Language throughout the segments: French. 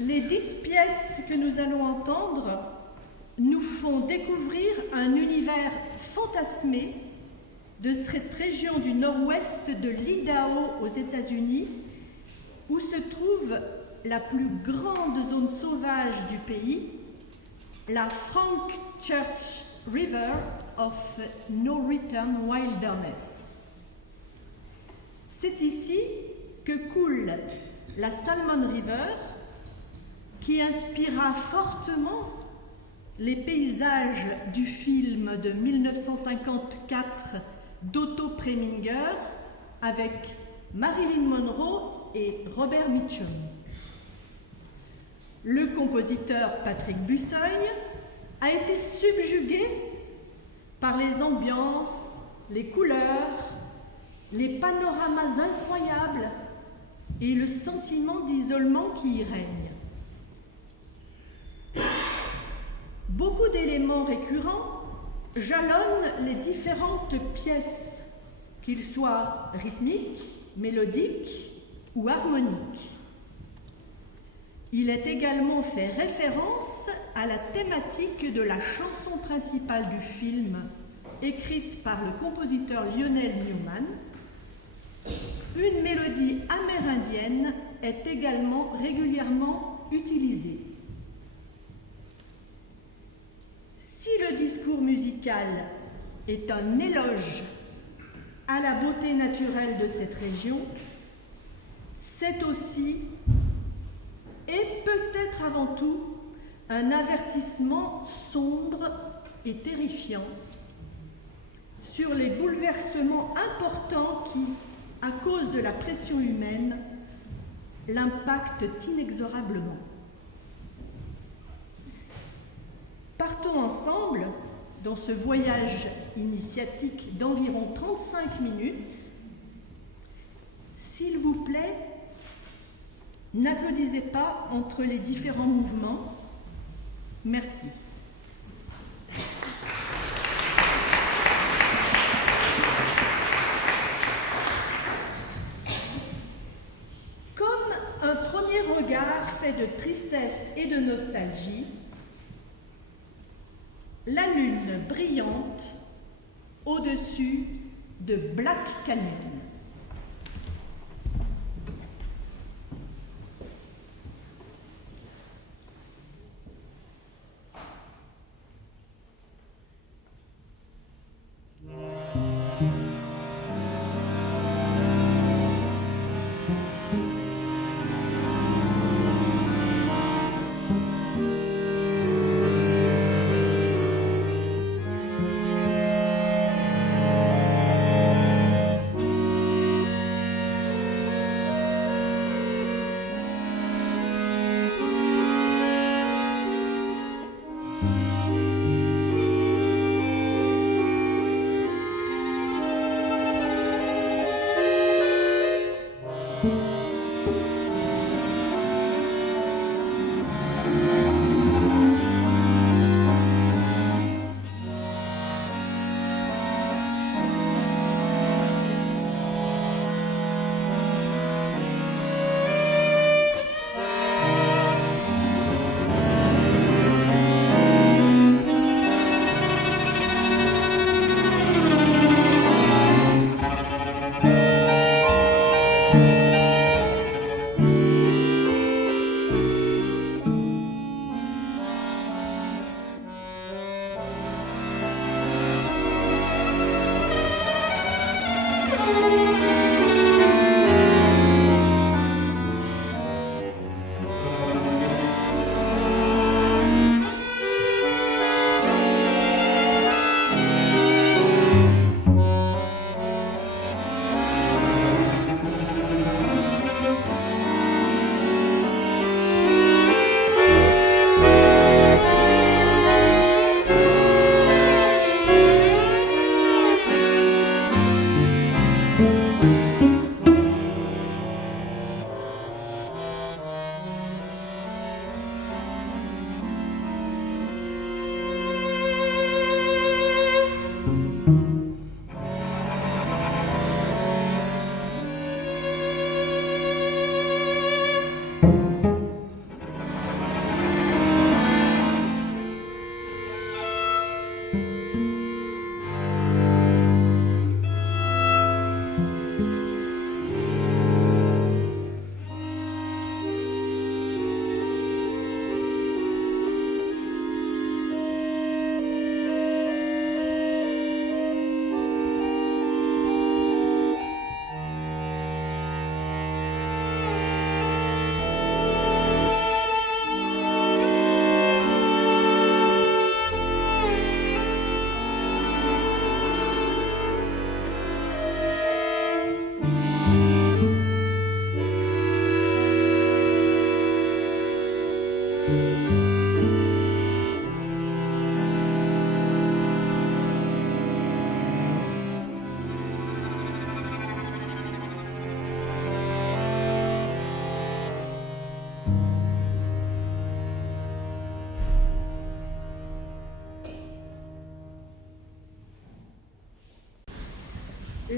Les 10 pièces que nous allons entendre nous font découvrir un univers fantasmé de cette région du nord-ouest de l'Idaho aux États-Unis, où se trouve la plus grande zone sauvage du pays, la Frank Church River of No Return Wilderness. C'est ici que coule la Salmon River, qui inspira fortement les paysages du film de 1954 d'Otto Preminger avec Marilyn Monroe et Robert Mitchum. Le compositeur Patrick Bussoy a été subjugué par les ambiances, les couleurs, les panoramas incroyables et le sentiment d'isolement qui y règne. Beaucoup d'éléments récurrents jalonnent les différentes pièces, qu'ils soient rythmiques, mélodiques ou harmoniques. Il est également fait référence à la thématique de la chanson principale du film, écrite par le compositeur Lionel Newman. Une mélodie amérindienne est également régulièrement utilisée. Si le discours musical est un éloge à la beauté naturelle de cette région, c'est aussi, et peut-être avant tout, un avertissement sombre et terrifiant sur les bouleversements importants qui, à cause de la pression humaine, l'impactent inexorablement. Partons ensemble dans ce voyage initiatique d'environ 35 minutes. S'il vous plaît, n'applaudissez pas entre les différents mouvements. Merci. Comme un premier regard fait de tristesse et de nostalgie, la lune brillante au-dessus de Black Canyon.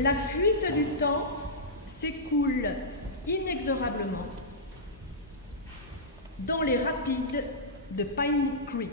La fuite du temps s'écoule inexorablement dans les rapides de Pine Creek.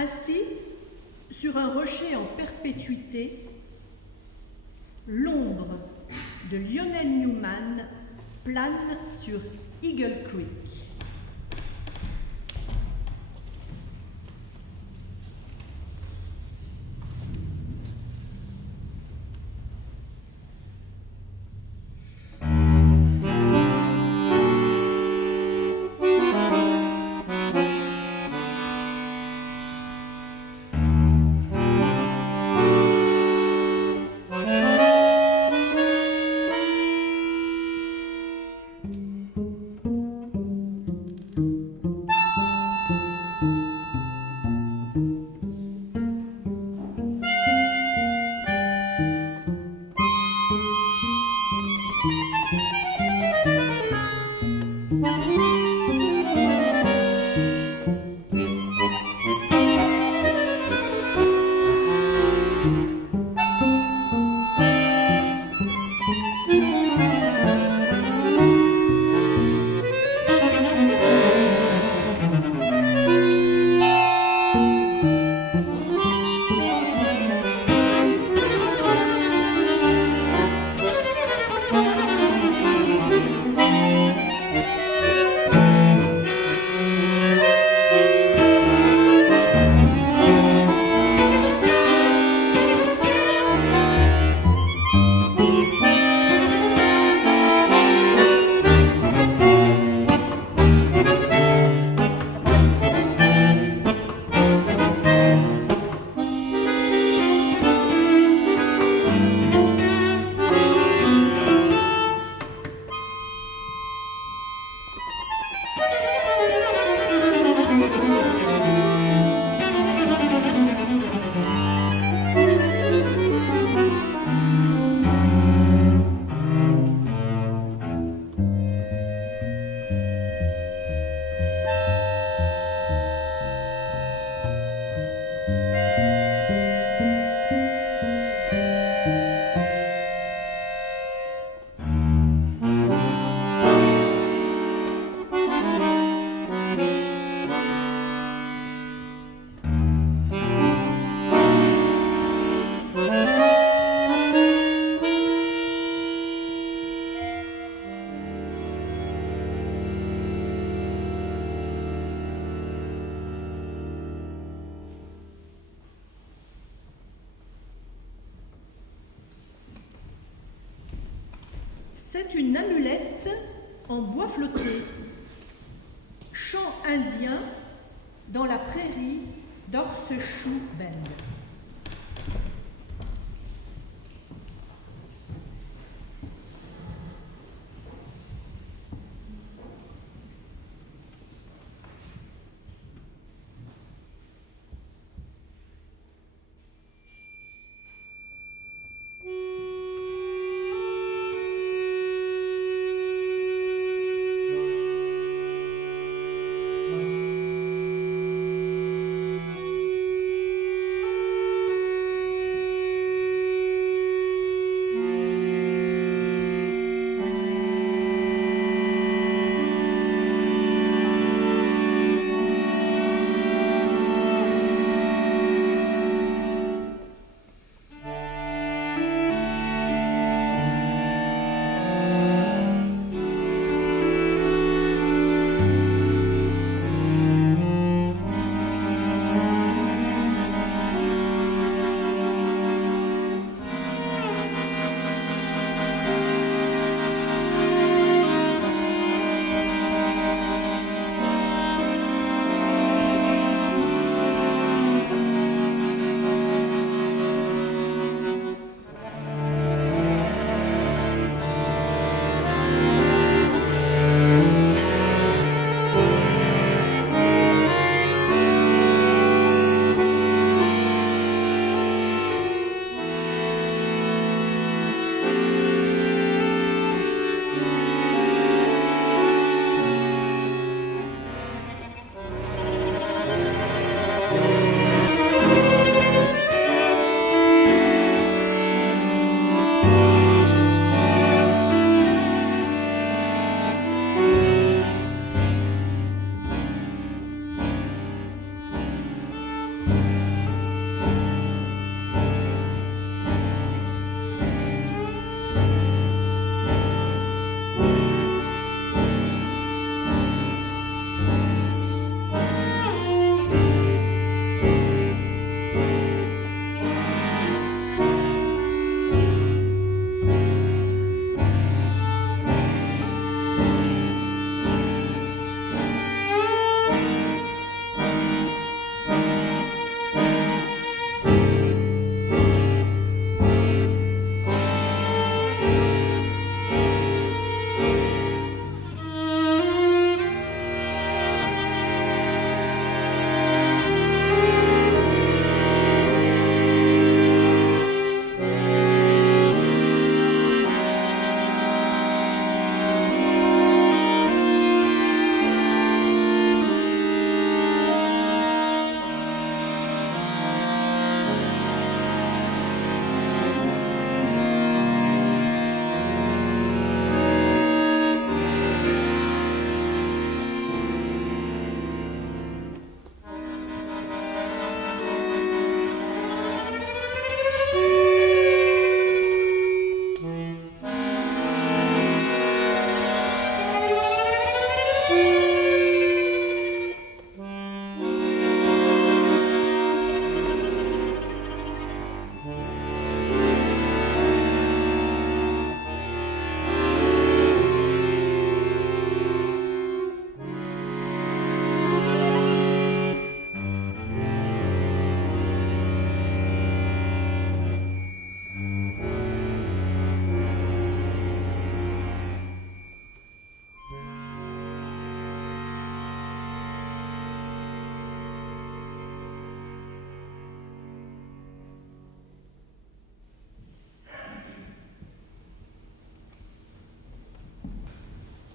Assis sur un rocher en perpétuité, l'ombre de Lionel Newman plane sur Eagle Creek. C'est une amulette en bois flotté. Chant indien dans la prairie d'Horseshoe Bend.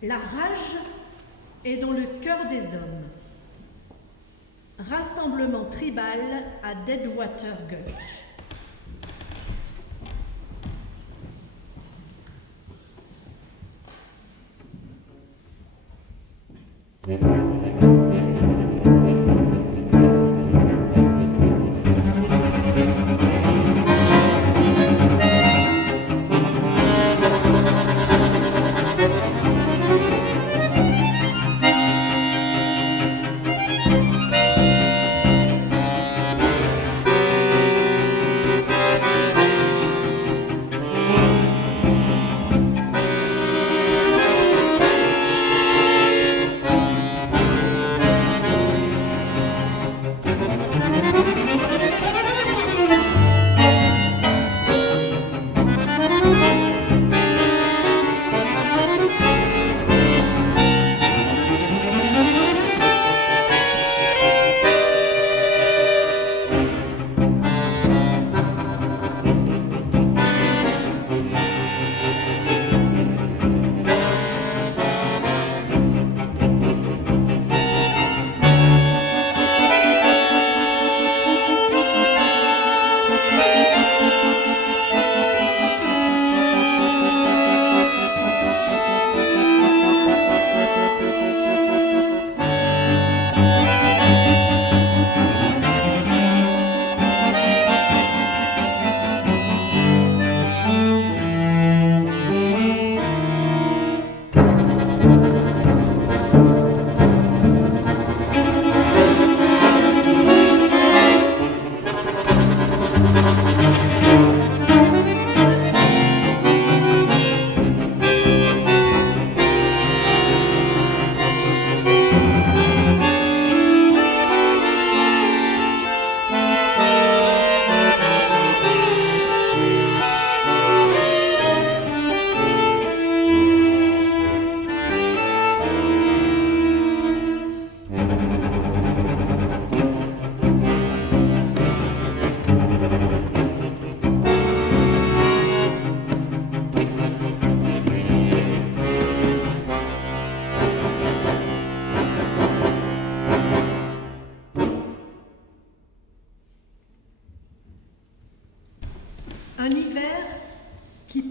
La rage est dans le cœur des hommes. Rassemblement tribal à Deadwater Gulch.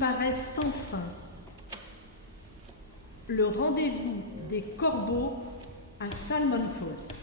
paraît sans fin. Le rendez-vous des corbeaux à Salmon Falls.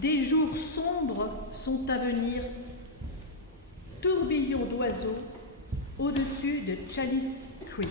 Des jours sombres sont à venir, tourbillons d'oiseaux au-dessus de Chalice Creek.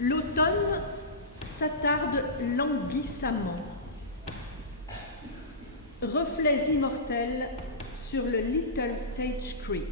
L'automne s'attarde languissamment. Reflets immortels sur le Little Sage Creek.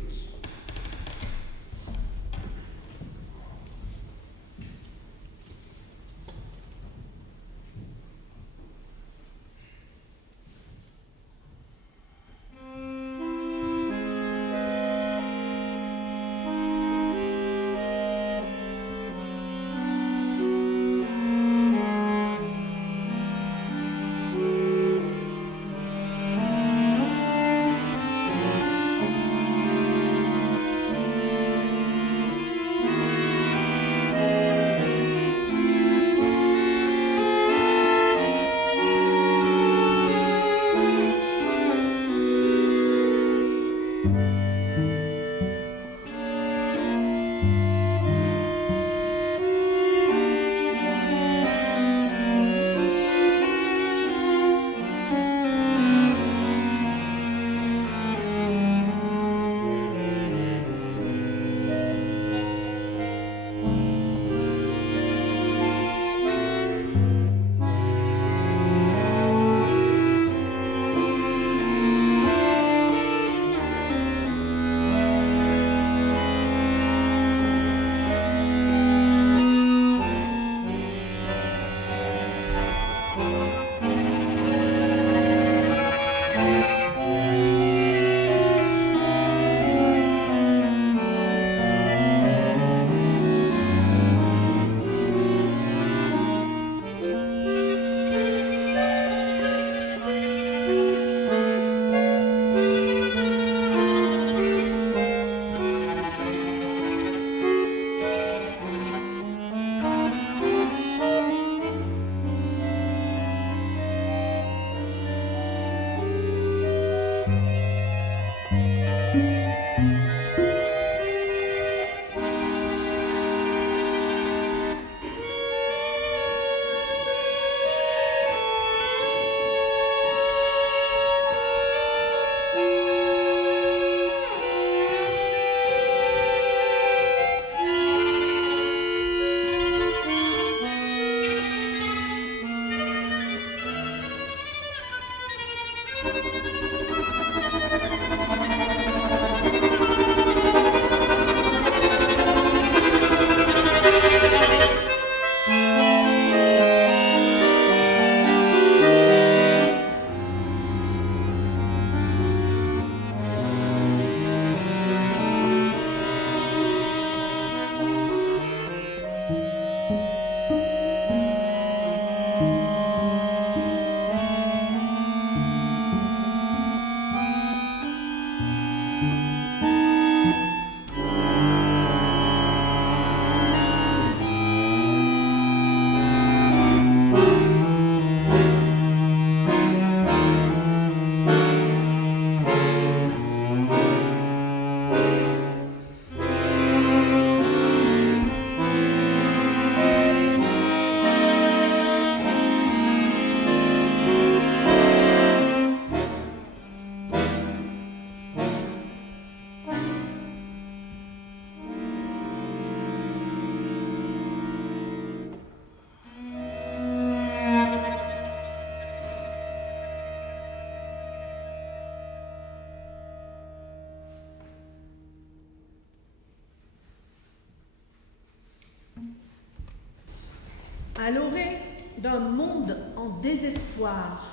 À l'orée d'un monde en désespoir,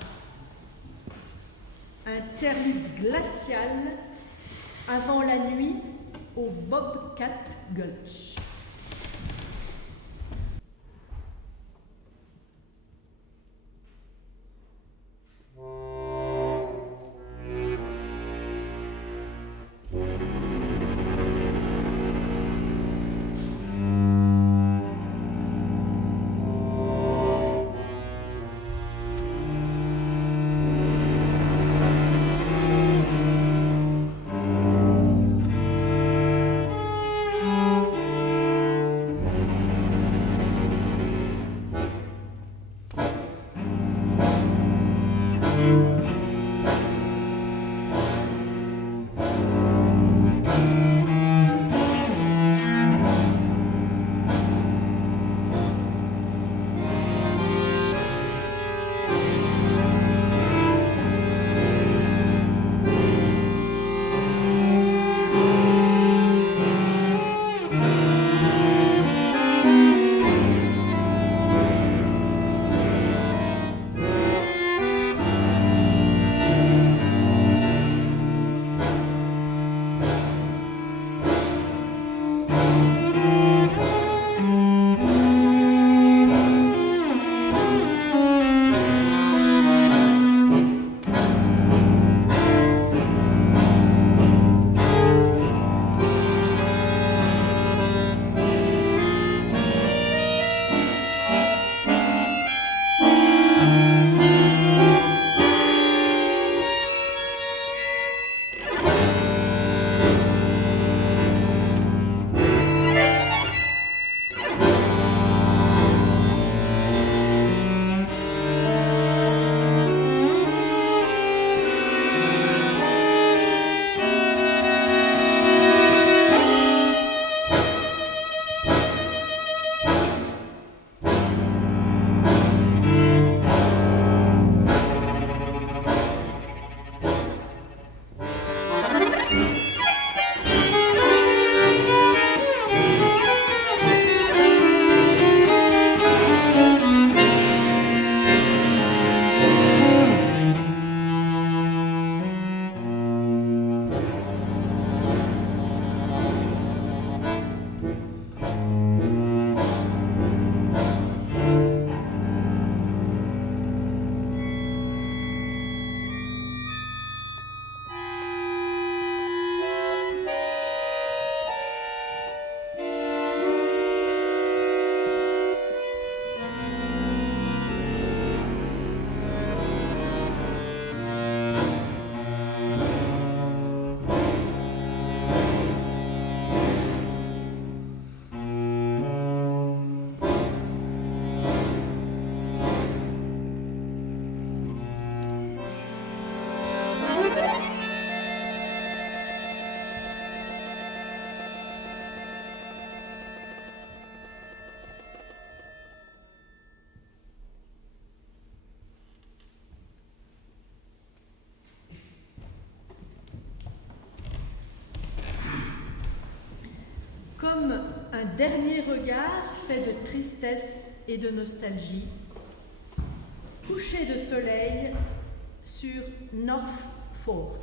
un termite glacial avant la nuit au Bobcat Gulch. dernier regard fait de tristesse et de nostalgie. Coucher de soleil sur Norfolk.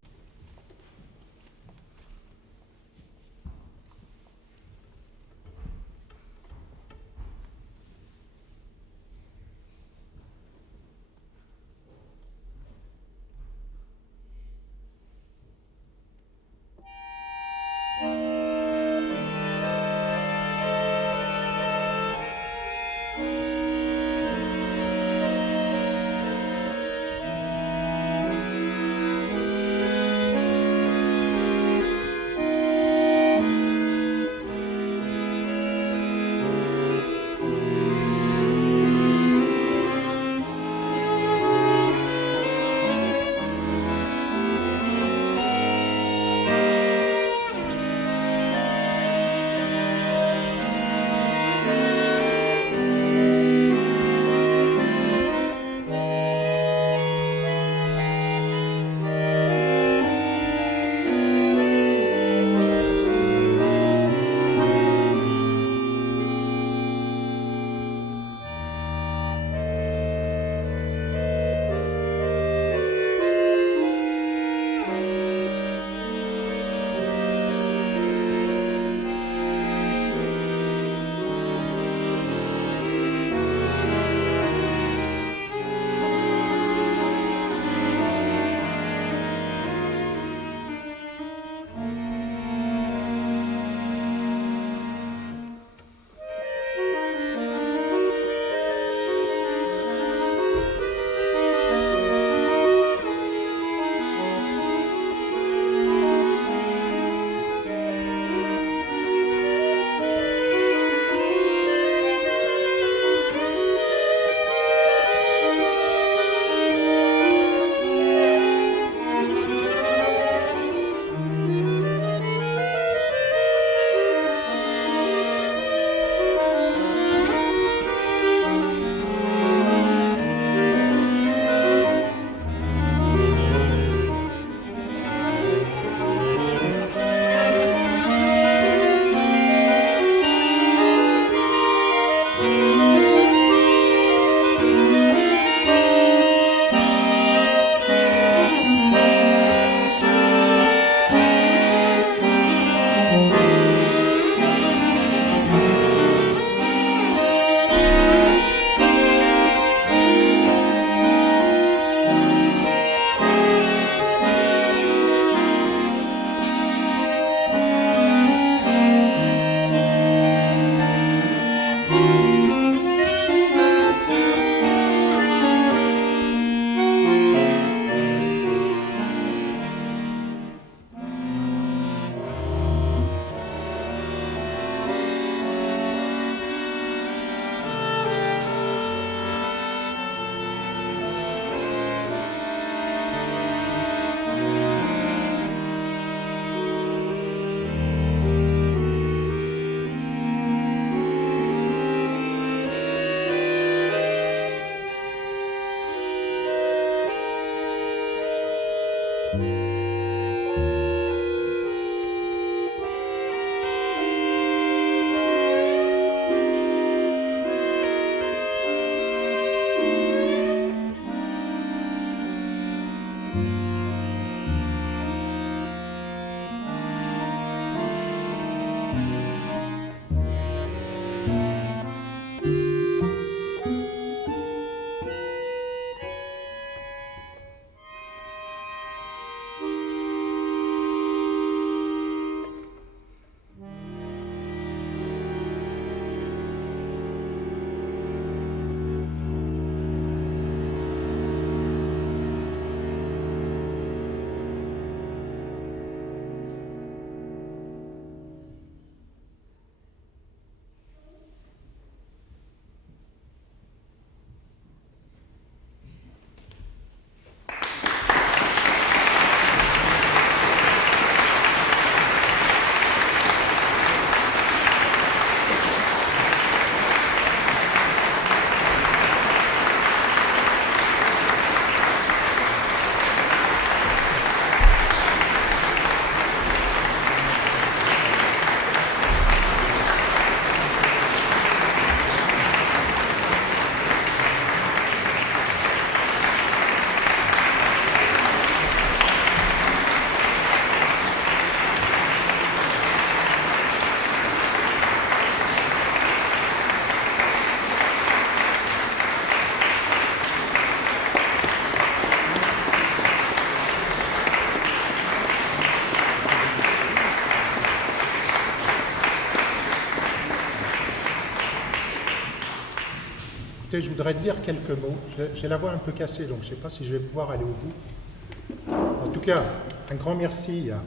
Écoutez, je voudrais dire quelques mots. J'ai la voix un peu cassée, donc je ne sais pas si je vais pouvoir aller au bout. En tout cas, un grand merci à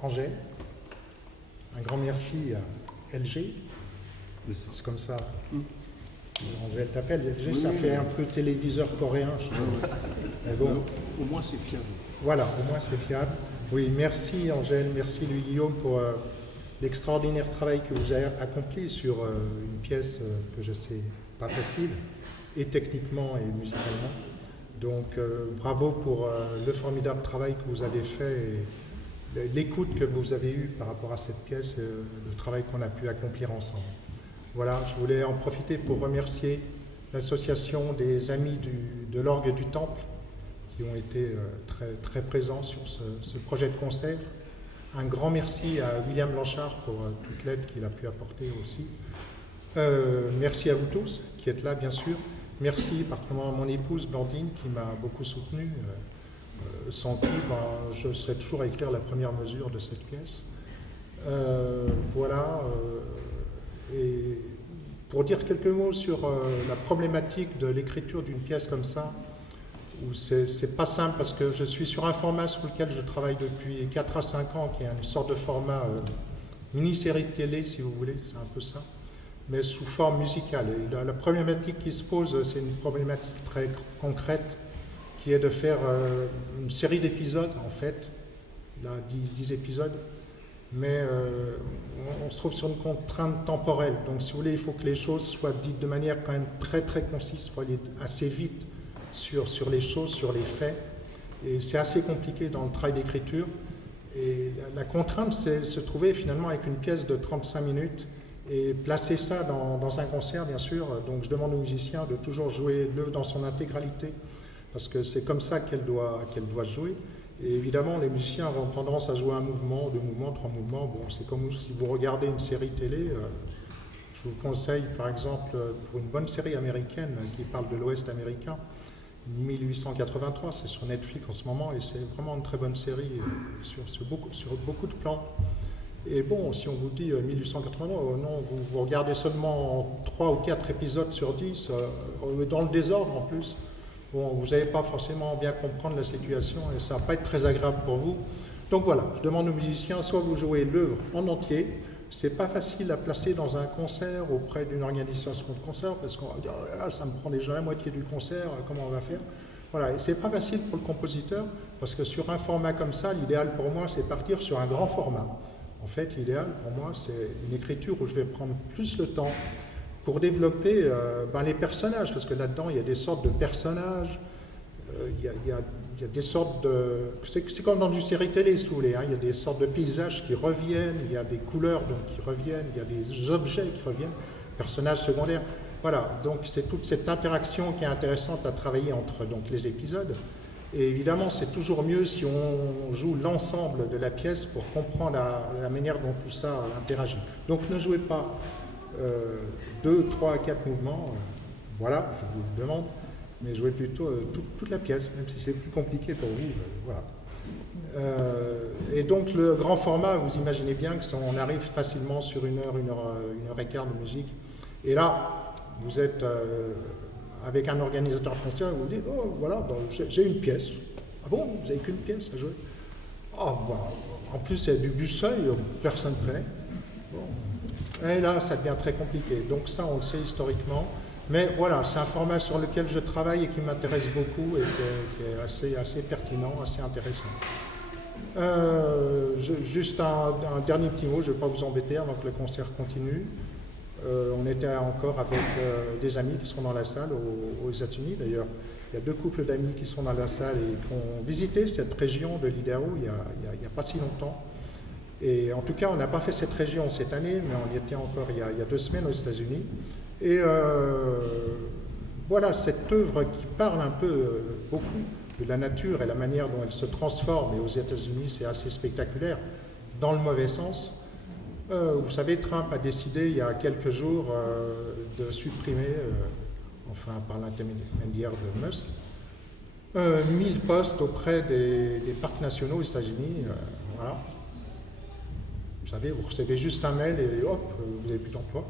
Angèle, un grand merci à LG. C'est comme ça. Angèle t'appelle. LG, ça fait un peu téléviseur coréen, je trouve. Mais bon. Au moins, c'est fiable. Voilà, au moins c'est fiable. Oui, merci Angèle, merci Louis-Guillaume pour l'extraordinaire travail que vous avez accompli sur une pièce que je sais pas facile, et techniquement et musicalement. Donc bravo pour le formidable travail que vous avez fait et l'écoute que vous avez eue par rapport à cette pièce, le travail qu'on a pu accomplir ensemble. Voilà, je voulais en profiter pour remercier l'association des Amis de l'Orgue du Temple qui ont été très, très présents sur ce projet de concert. Un grand merci à William Blanchard pour toute l'aide qu'il a pu apporter aussi. Merci à vous tous qui êtes là, bien sûr. Merci particulièrement à mon épouse Blandine qui m'a beaucoup soutenu. Sans qui, je serais toujours à écrire la première mesure de cette pièce. Voilà. Et pour dire quelques mots sur la problématique de l'écriture d'une pièce comme ça, où c'est pas simple parce que je suis sur un format sur lequel je travaille depuis 4 à 5 ans, qui est une sorte de format mini-série de télé, si vous voulez, c'est un peu ça, mais sous forme musicale. Et la problématique qui se pose, c'est une problématique très concrète, qui est de faire une série d'épisodes, en fait, là, 10 épisodes, mais on se trouve sur une contrainte temporelle. Donc, si vous voulez, il faut que les choses soient dites de manière quand même très, très concise, il faut aller assez vite sur les choses, sur les faits. Et c'est assez compliqué dans le travail d'écriture. Et la contrainte, c'est se trouver finalement avec une pièce de 35 minutes et placer ça dans un concert, bien sûr. Donc, je demande aux musiciens de toujours jouer l'œuvre dans son intégralité, parce que c'est comme ça qu'elle doit se jouer. Et évidemment, les musiciens ont tendance à jouer un mouvement, 2 mouvements, 3 mouvements. Bon, c'est comme si vous regardez une série télé. Je vous conseille, par exemple, pour une bonne série américaine qui parle de l'Ouest américain, 1883, c'est sur Netflix en ce moment, et c'est vraiment une très bonne série sur beaucoup de plans. Et bon, si on vous dit 1883, non, vous regardez seulement 3 ou 4 épisodes sur 10, dans le désordre en plus. Bon, vous n'allez pas forcément bien comprendre la situation et ça ne va pas être très agréable pour vous. Donc voilà, je demande aux musiciens, soit vous jouez l'œuvre en entier, c'est pas facile à placer dans un concert auprès d'une organisation de concert, parce qu'on va dire, oh là là, ça me prend déjà la moitié du concert, comment on va faire? Voilà, et c'est pas facile pour le compositeur, parce que sur un format comme ça, l'idéal pour moi, c'est partir sur un grand format. En fait, l'idéal pour moi, c'est une écriture où je vais prendre plus le temps pour développer les personnages, parce que là-dedans, il y a des sortes de personnages, il y a des sortes de... C'est comme dans une série télé, si vous voulez, hein, il y a des sortes de paysages qui reviennent, il y a des couleurs donc, qui reviennent, il y a des objets qui reviennent, personnages secondaires. Voilà, donc c'est toute cette interaction qui est intéressante à travailler entre donc, les épisodes. Et évidemment, c'est toujours mieux si on joue l'ensemble de la pièce pour comprendre la manière dont tout ça interagit. Donc ne jouez pas 2, 3, 4 mouvements, voilà, je vous le demande, mais jouez plutôt toute la pièce, même si c'est plus compliqué pour vous, voilà. Et donc le grand format, vous imaginez bien qu'on arrive facilement sur 1 heure, 1 heure et quart de musique, et là, vous êtes avec un organisateur de concert, vous dites, oh voilà, j'ai une pièce. Ah bon, vous n'avez qu'une pièce à jouer? Oh, en plus c'est du Busseuil, personne ne connaît. Bon. Et là, ça devient très compliqué. Donc ça, on le sait historiquement. Mais voilà, c'est un format sur lequel je travaille et qui m'intéresse beaucoup et qui est assez pertinent, assez intéressant. Juste un dernier petit mot, je ne vais pas vous embêter avant que le concert continue. On était encore avec des amis qui sont dans la salle aux États-Unis. D'ailleurs, il y a 2 couples d'amis qui sont dans la salle et qui ont visité cette région de l'Idaho il n'y a pas si longtemps. Et en tout cas, on n'a pas fait cette région cette année, mais on y était encore il y a 2 semaines aux États-Unis. Et voilà, cette œuvre qui parle un peu beaucoup de la nature et la manière dont elle se transforme, et aux États-Unis, c'est assez spectaculaire, dans le mauvais sens. Vous savez, Trump a décidé il y a quelques jours de supprimer, par l'intermédiaire de Musk, 1000 postes auprès des parcs nationaux aux États-Unis. Voilà. Vous savez, vous recevez juste un mail et hop, vous n'avez plus d'emploi.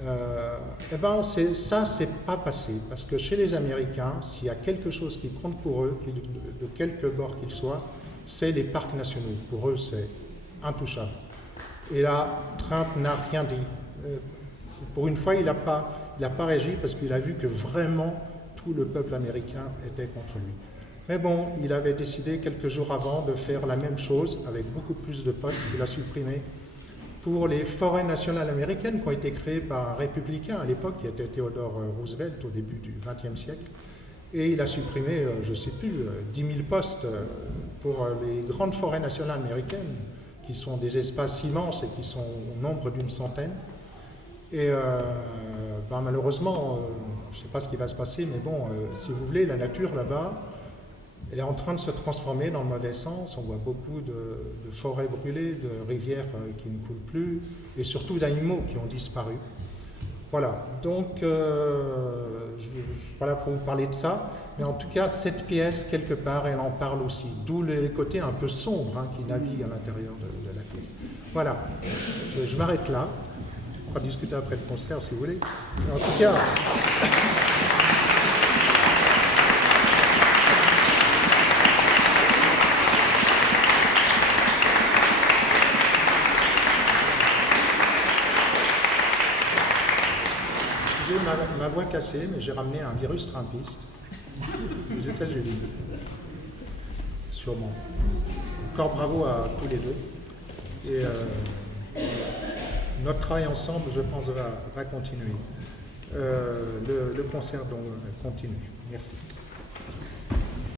Eh ben, ça, c'est pas passé. Parce que chez les Américains, s'il y a quelque chose qui compte pour eux, de quelque bord qu'ils soient, c'est les parcs nationaux. Pour eux, c'est intouchable. Et là, Trump n'a rien dit. Pour une fois, il n'a pas réagi parce qu'il a vu que vraiment tout le peuple américain était contre lui. Mais bon, il avait décidé quelques jours avant de faire la même chose avec beaucoup plus de postes qu'il a supprimés pour les forêts nationales américaines qui ont été créées par un républicain à l'époque, qui était Theodore Roosevelt au début du XXe siècle. Et il a supprimé, je ne sais plus, 10 000 postes pour les grandes forêts nationales américaines, qui sont des espaces immenses et qui sont au nombre d'une centaine. Et malheureusement, je ne sais pas ce qui va se passer, mais bon, si vous voulez, la nature là-bas, elle est en train de se transformer dans le mauvais sens. On voit beaucoup de forêts brûlées, de rivières qui ne coulent plus, et surtout d'animaux qui ont disparu. Voilà, donc je ne suis pas là pour vous parler de ça, mais en tout cas, cette pièce, quelque part, elle en parle aussi, d'où les côtés un peu sombres qui naviguent à l'intérieur de la pièce. Voilà, je m'arrête là. On va discuter après le concert si vous voulez. Mais en tout cas... J'ai ma voix cassée, mais j'ai ramené un virus trumpiste des États-Unis. Sûrement. Encore bravo à tous les deux. Et notre travail ensemble, je pense, va continuer. Le concert donc continue. Merci.